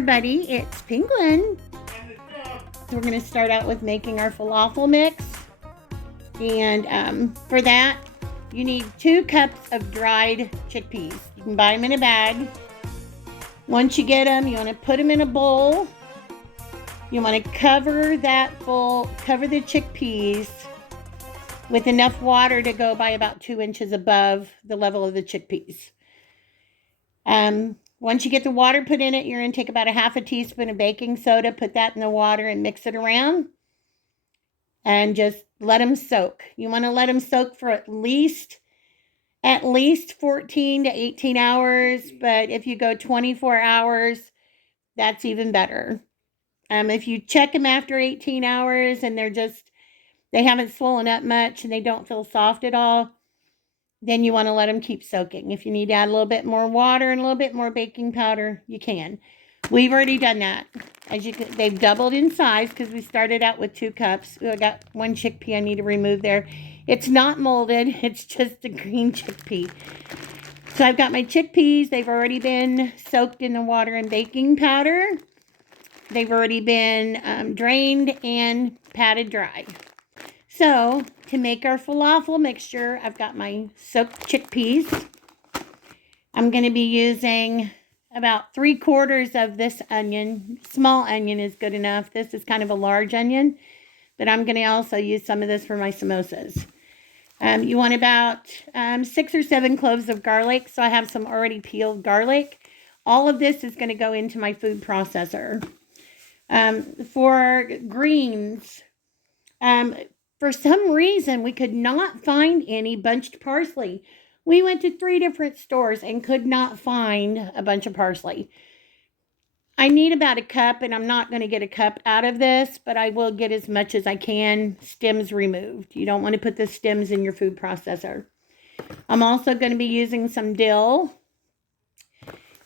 everybody, it's Penguin. We're going to start out with making our falafel mix. And for that, you need 2 cups of dried chickpeas. You can buy them in a bag. Once you get them, you want to put them in a bowl. You want to cover that bowl, cover the chickpeas with enough water to go by about 2 inches above the level of the chickpeas. Once you get the water put in it, you're going to take about a half a teaspoon of baking soda, put that in the water and mix it around. And just let them soak. You want to let them soak for at least 14 to 18 hours. But if you go 24 hours, that's even better. If you check them after 18 hours and they haven't swollen up much and they don't feel soft at all, then you want to let them keep soaking. If you need to add a little bit more water and a little bit more baking powder, you can. We've already done that. They've doubled in size because we started out with 2 cups. I got 1 chickpea I need to remove there. It's not molded. It's just a green chickpea. So I've got my chickpeas. They've already been soaked in the water and baking powder. They've already been drained and patted dry. So to make our falafel mixture, I've got my soaked chickpeas. I'm going to be using about 3/4 of this onion. Small onion is good enough. This is kind of a large onion, but I'm going to also use some of this for my samosas. You want about 6 or 7 cloves of garlic. So I have some already peeled garlic. All of this is going to go into my food processor. For greens, for some reason, we could not find any bunched parsley. We went to 3 different stores and could not find a bunch of parsley. I need about a cup, and I'm not going to get a cup out of this, but I will get as much as I can, stems removed. You don't want to put the stems in your food processor. I'm also going to be using some dill,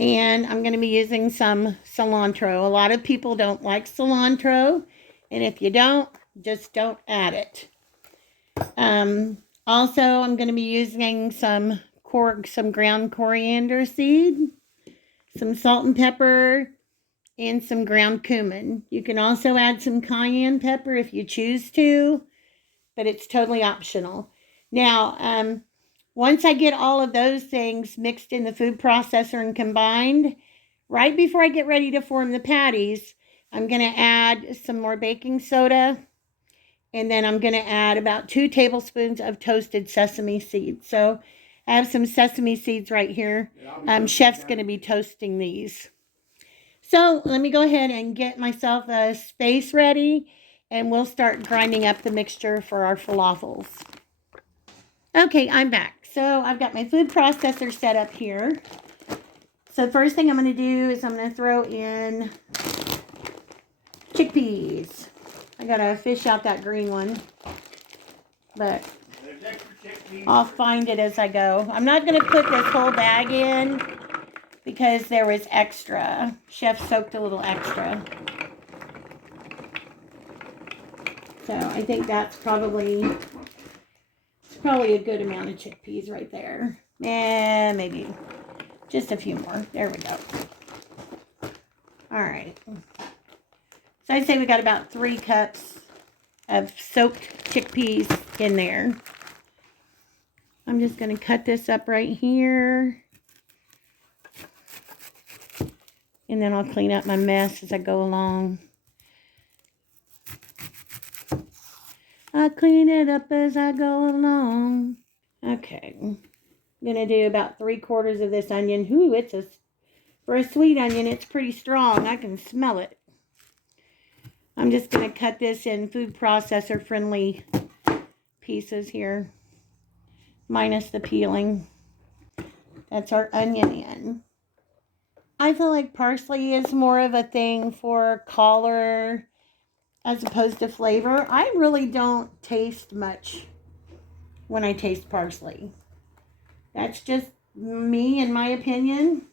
and I'm going to be using some cilantro. A lot of people don't like cilantro, and if you don't, just don't add it. Also, I'm going to be using some ground coriander seed, some salt and pepper, and some ground cumin. You can also add some cayenne pepper if you choose to, but it's totally optional. Now, once I get all of those things mixed in the food processor and combined, right before I get ready to form the patties, I'm going to add some more baking soda. And then I'm going to add about 2 tablespoons of toasted sesame seeds. So I have some sesame seeds right here. Chef's going to be toasting these. So let me go ahead and get myself a space ready. And we'll start grinding up the mixture for our falafels. Okay, I'm back. So I've got my food processor set up here. So the first thing I'm going to do is I'm going to throw in chickpeas. I gotta fish out that green one, but I'll find it as I go. I'm not gonna put this whole bag in because there was extra. Chef soaked a little extra. So I think that's probably a good amount of chickpeas right there. And maybe just a few more. There we go. All right. So I'd say we got about 3 cups of soaked chickpeas in there. I'm just going to cut this up right here. And then I'll clean up my mess as I go along. I'll clean it up as I go along. Okay. I'm going to do about 3/4 of this onion. Ooh, for a sweet onion, it's pretty strong. I can smell it. I'm just going to cut this in food processor friendly pieces here, minus the peeling. That's our onion in. I feel like parsley is more of a thing for color as opposed to flavor. I really don't taste much when I taste parsley. That's just me and my opinion.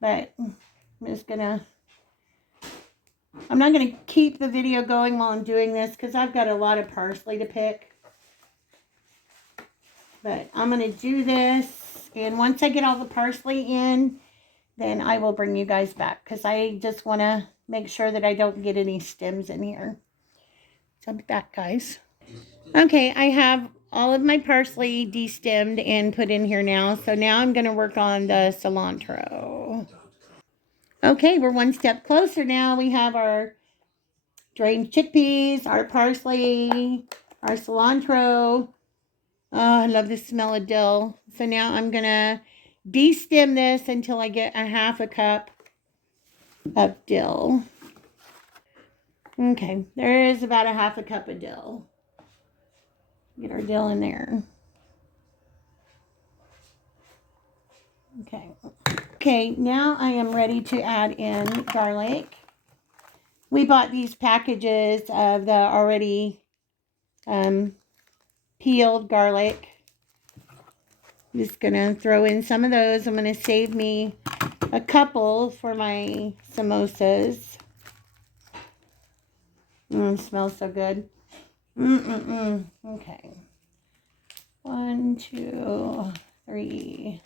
But I'm not going to keep the video going while I'm doing this because I've got a lot of parsley to pick. But I'm going to do this. And once I get all the parsley in, then I will bring you guys back because I just want to make sure that I don't get any stems in here. So I'll be back, guys. Okay, I have all of my parsley destemmed and put in here now. So now I'm going to work on the cilantro. Okay, we're one step closer now. We have our drained chickpeas, our parsley, our cilantro. Oh, I love the smell of dill. So now I'm going to destem this until I get a half a cup of dill. Okay, there is about a half a cup of dill. Get our dill in there. Okay. Okay, now I am ready to add in garlic. We bought these packages of the already peeled garlic. I'm just going to throw in some of those. I'm going to save me a couple for my samosas. It smells so good. Okay. 1, 2, 3,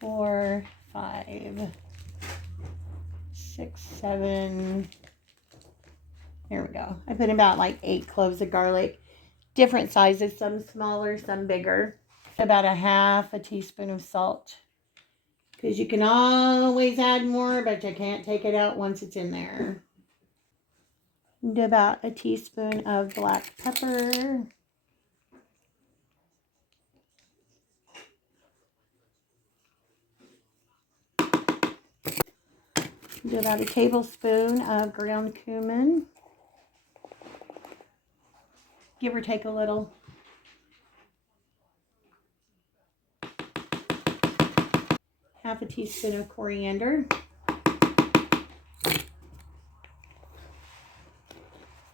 4, 5, 6, 7. There we go. I put about like 8 cloves of garlic. Different sizes, some smaller, some bigger. About a half a teaspoon of salt. Because you can always add more, but you can't take it out once it's in there. Do about a teaspoon of black pepper. Do about a tablespoon of ground cumin. Give or take a little. Half a teaspoon of coriander.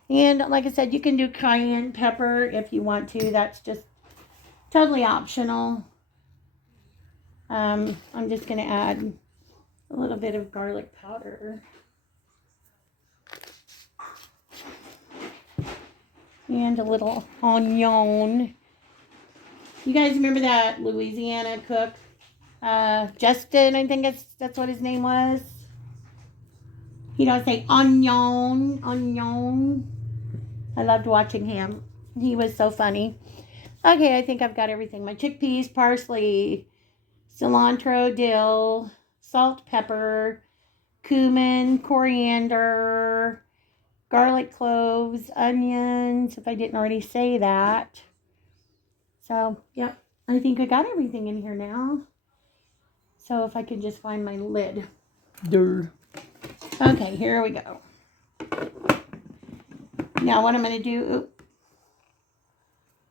And like I said, you can do cayenne pepper if you want to. That's just totally optional. I'm just going to add a little bit of garlic powder. And a little onion. You guys remember that Louisiana cook? Justin, I think that's what his name was. He'd always say onion, onion. I loved watching him. He was so funny. Okay, I think I've got everything. My chickpeas, parsley, cilantro, dill, salt, pepper, cumin, coriander, garlic cloves, onions, if I didn't already say that. So, yep, I think I got everything in here now. So if I could just find my lid. Durr. Okay, here we go. Now what I'm going to do,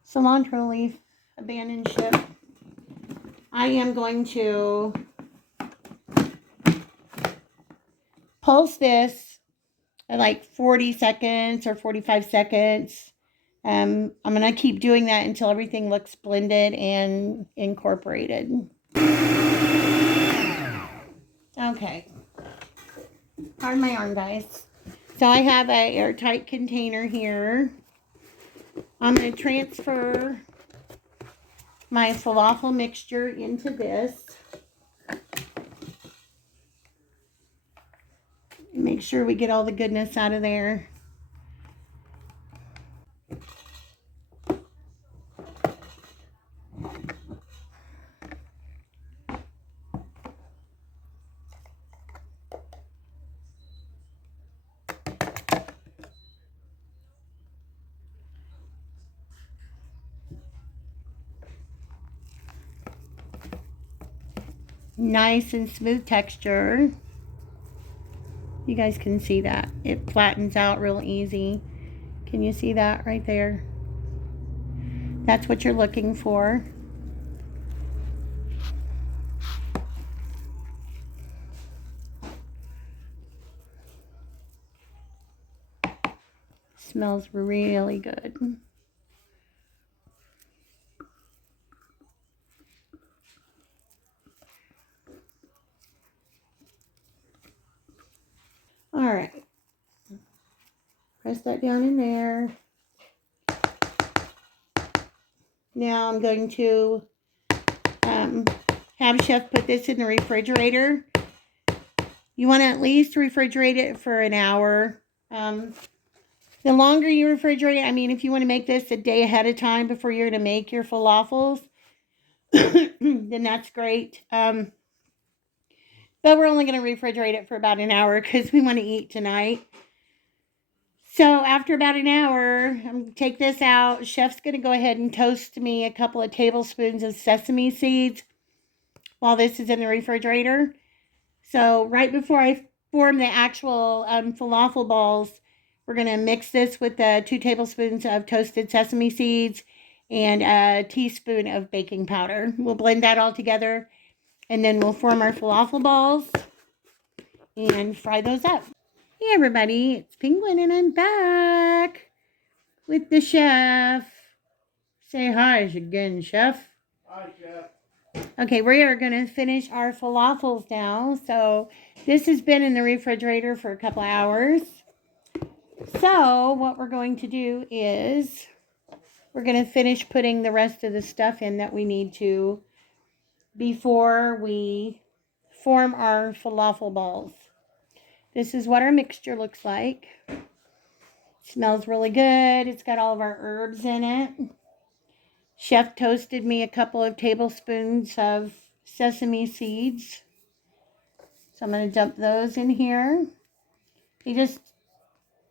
cilantro leaf, abandoned ship. I am going to pulse this at like 40 seconds or 45 seconds. I'm going to keep doing that until everything looks blended and incorporated. Okay. Pardon my arm, guys. So I have an airtight container here. I'm going to transfer my falafel mixture into this. Make sure we get all the goodness out of there. Nice and smooth texture. You guys can see that. It flattens out real easy. Can you see that right there? That's what you're looking for. Smells really good. All right. Press that down in there. Now I'm going to have Chef put this in the refrigerator You want to at least refrigerate it for an hour. The longer you refrigerate it, I mean, if you want to make this a day ahead of time before you're going to make your falafels, then that's great. But we're only going to refrigerate it for about an hour because we want to eat tonight. So after about an hour, I'm going to take this out. Chef's going to go ahead and toast me a couple of tablespoons of sesame seeds while this is in the refrigerator. So right before I form the actual falafel balls, we're going to mix this with 2 tablespoons of toasted sesame seeds and a teaspoon of baking powder. We'll blend that all together, and then we'll form our falafel balls and fry those up. Hey everybody, it's Penguin and I'm back with the chef. Say hi again, chef. Hi, chef. Okay, we are going to finish our falafels now. So this has been in the refrigerator for a couple hours. So what we're going to do is we're going to finish putting the rest of the stuff in that we need to before we form our falafel balls. This is what our mixture looks like. It smells really good. It's got all of our herbs in it. Chef toasted me a couple of tablespoons of sesame seeds. So I'm going to dump those in here. He just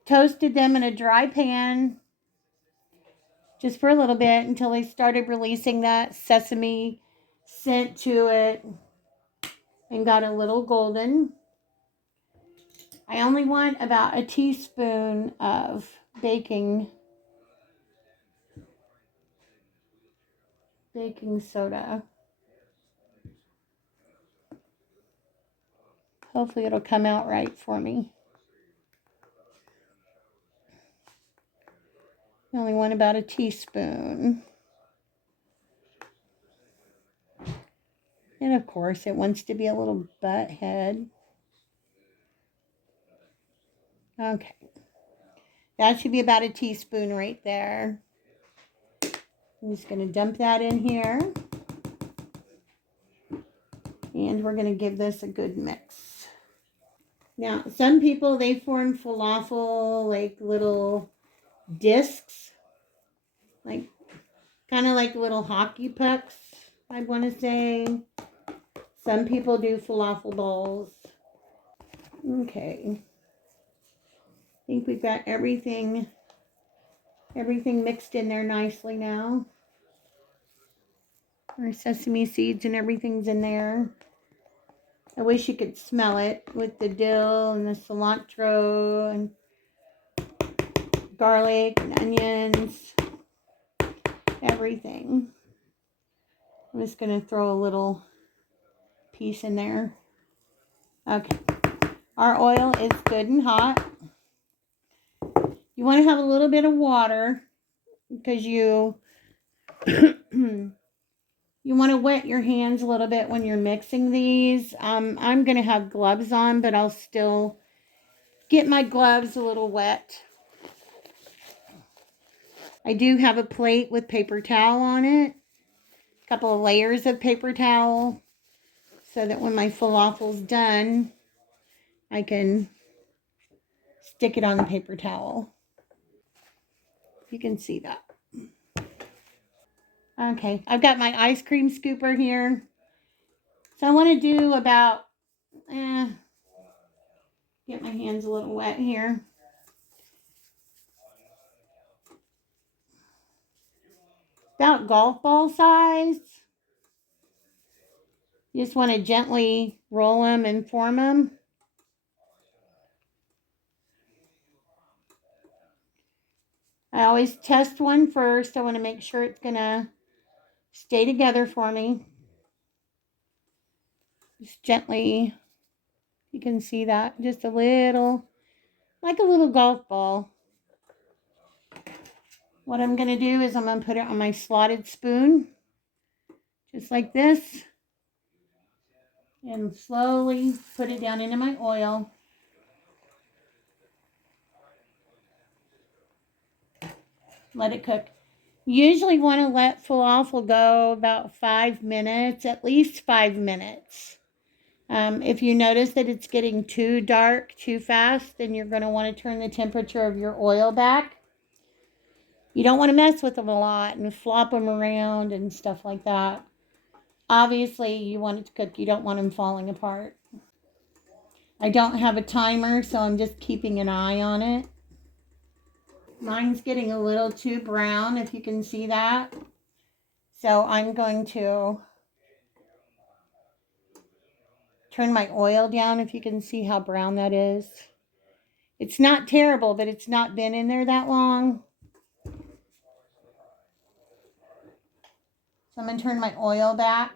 toasted them in a dry pan just for a little bit until they started releasing that sesame scent to it and got a little golden. I only want about a teaspoon of baking soda. Hopefully it'll come out right for me. I only want about a teaspoon. And of course it wants to be a little butt head. Okay. That should be about a teaspoon right there. I'm just going to dump that in here. And we're going to give this a good mix. Now, some people, they form falafel like little discs. Like, kind of like little hockey pucks, I want to say. Some people do falafel balls. Okay. I think we've got everything mixed in there nicely now. Our sesame seeds and everything's in there. I wish you could smell it with the dill and the cilantro and garlic and onions, everything. I'm just going to throw a little piece in there. Okay. Our oil is good and hot. You want to have a little bit of water because you you want to wet your hands a little bit when you're mixing these. I'm going to have gloves on, but I'll still get my gloves a little wet. I do have a plate with paper towel on it. A couple of layers of paper towel so that when my falafel's done, I can stick it on the paper towel. You can see that. Okay, I've got my ice cream scooper here. So I want to do about, get my hands a little wet here. About golf ball size. You just want to gently roll them and form them. I always test one first. I want to make sure it's going to stay together for me. Just gently, you can see that, just a little, like a little golf ball. What I'm going to do is I'm going to put it on my slotted spoon, just like this, and slowly put it down into my oil. Let it cook. You usually want to let falafel go about 5 minutes, at least 5 minutes. If you notice that it's getting too dark too fast, then you're going to want to turn the temperature of your oil back. You don't want to mess with them a lot and flop them around and stuff like that. Obviously, you want it to cook. You don't want them falling apart. I don't have a timer, so I'm just keeping an eye on it. Mine's getting a little too brown, if you can see that. So I'm going to turn my oil down, if you can see how brown that is. It's not terrible, but it's not been in there that long. So I'm going to turn my oil back.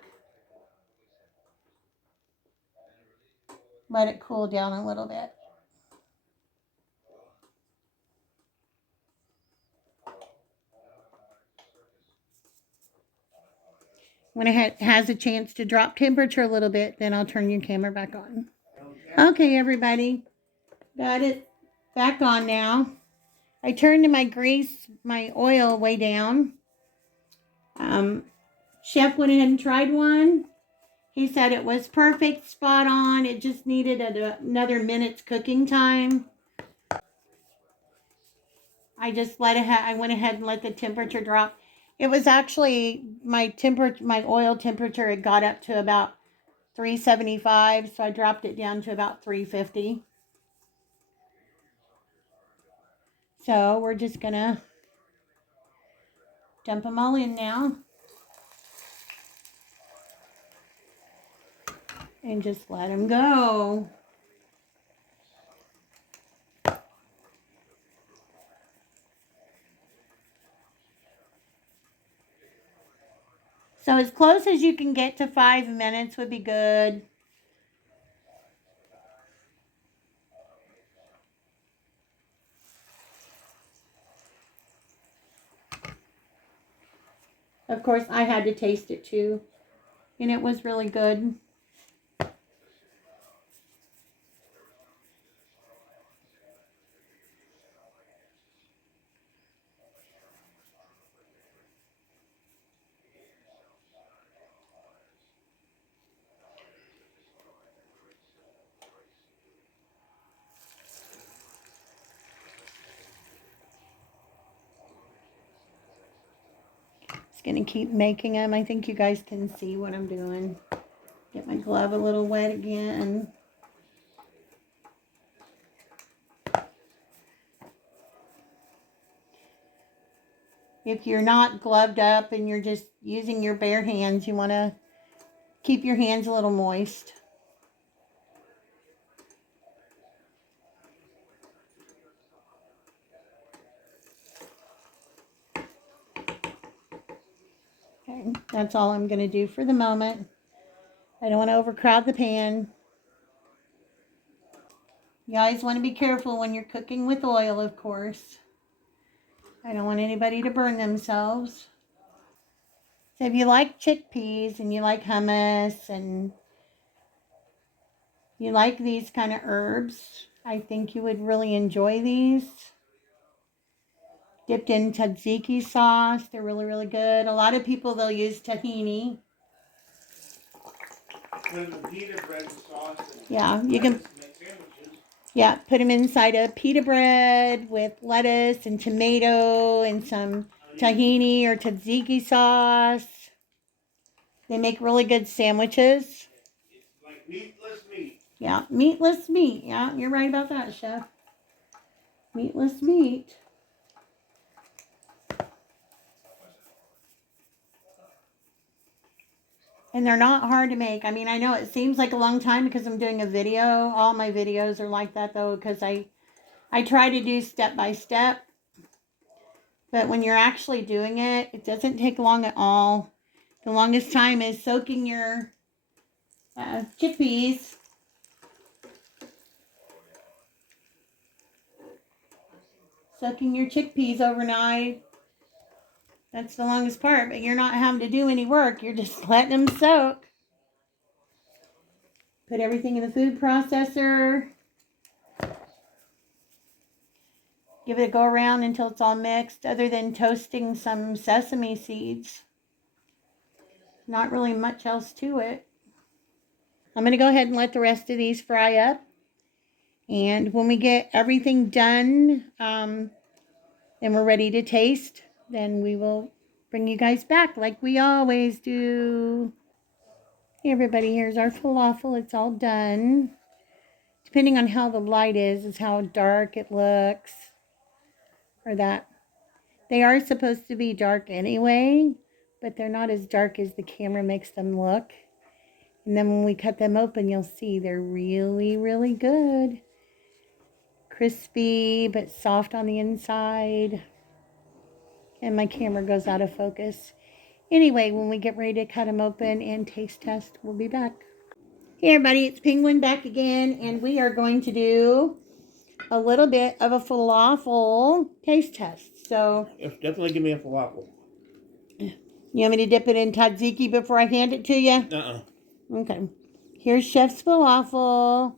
Let it cool down a little bit. When it has a chance to drop temperature a little bit, then I'll turn your camera back on. Okay, everybody. Got it back on now. I turned my oil way down. Chef went ahead and tried one. He said it was perfect, spot on. It just needed another minute's cooking time. I went ahead and let the temperature drop. It was actually my oil temperature had got up to about 375, so I dropped it down to about 350. So we're just gonna dump them all in now and just let them go. So as close as you can get to 5 minutes would be good. Of course, I had to taste it too, and it was really good. Just gonna keep making them. I think you guys can see what I'm doing. Get my glove a little wet again. If you're not gloved up and you're just using your bare hands, you want to keep your hands a little moist. Okay, that's all I'm going to do for the moment. I don't want to overcrowd the pan. You guys want to be careful when you're cooking with oil, of course. I don't want anybody to burn themselves. So if you like chickpeas and you like hummus and you like these kind of herbs, I think you would really enjoy these. Dipped in tzatziki sauce. They're really, really good. A lot of people, they'll use tahini. Put them in pita bread sauce. Yeah, you can. Yeah, put them inside a pita bread with lettuce and tomato and some tahini or tzatziki sauce. They make really good sandwiches. Like meatless meat. Yeah, meatless meat. Yeah, you're right about that, Chef. Meatless meat. And they're not hard to make. I mean, I know it seems like a long time because I'm doing a video. All my videos are like that, though, because I try to do step by step. But when you're actually doing it, it doesn't take long at all. The longest time is soaking your chickpeas. Soaking your chickpeas overnight. That's the longest part, but you're not having to do any work. You're just letting them soak. Put everything in the food processor. Give it a go around until it's all mixed, other than toasting some sesame seeds. Not really much else to it. I'm going to go ahead and let the rest of these fry up. And when we get everything done and we're ready to taste, then we will bring you guys back like we always do. Hey everybody, here's our falafel. It's all done. Depending on how the light is how dark it looks. Or that. They are supposed to be dark anyway, but they're not as dark as the camera makes them look. And then when we cut them open, you'll see they're really, really good. Crispy, but soft on the inside. And my camera goes out of focus. Anyway, when we get ready to cut them open and taste test, we'll be back. Hey everybody, it's Penguin back again, and we are going to do a little bit of a falafel taste test. So, yes, definitely give me a falafel. You want me to dip it in tzatziki before I hand it to you? Okay. Here's Chef's falafel.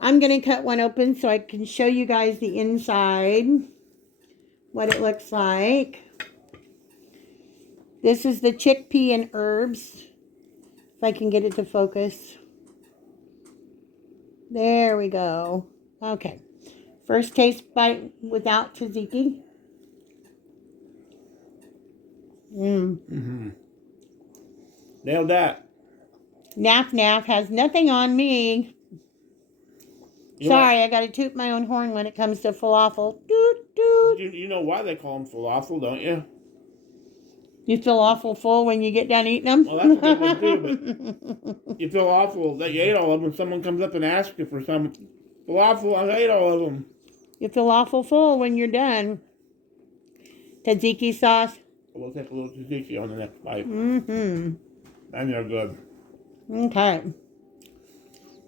I'm going to cut one open so I can show you guys the inside, what it looks like. This is the chickpea and herbs. If I can get it to focus. There we go. Okay. First taste bite without tzatziki. Nailed that. Naff has nothing on me. Sorry, I got to toot my own horn when it comes to falafel. Doot, doot. You know why they call them falafel, don't you? You feel awful full when you get done eating them? Well, that's a good one too, but you feel awful that you ate all of them. Someone comes up and asks you for some falafel, I ate all of them. You feel awful full when you're done. Tzatziki sauce. We'll take a little tzatziki on the next bite. Mm-hmm. And they're good. Okay.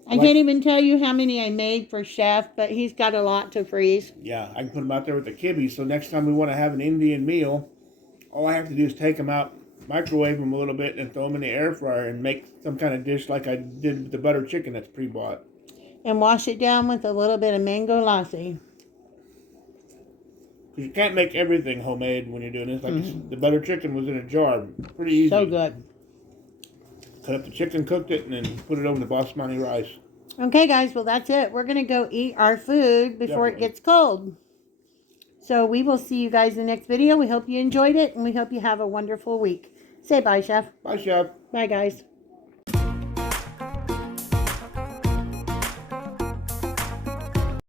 I can't even tell you how many I made for Chef, but he's got a lot to freeze. Yeah, I can put them out there with the kibbies, so next time we want to have an Indian meal, all I have to do is take them out, microwave them a little bit, and throw them in the air fryer and make some kind of dish like I did with the butter chicken that's pre-bought. And wash it down with a little bit of mango lassi. Because you can't make everything homemade when you're doing this. Like the butter chicken was in a jar. Pretty easy. So good. Cut up the chicken, cooked it, and then put it over the basmati rice. Okay, guys. Well, that's it. We're going to go eat our food before it gets cold. So we will see you guys in the next video. We hope you enjoyed it, and we hope you have a wonderful week. Say bye, Chef. Bye, Chef. Bye, guys.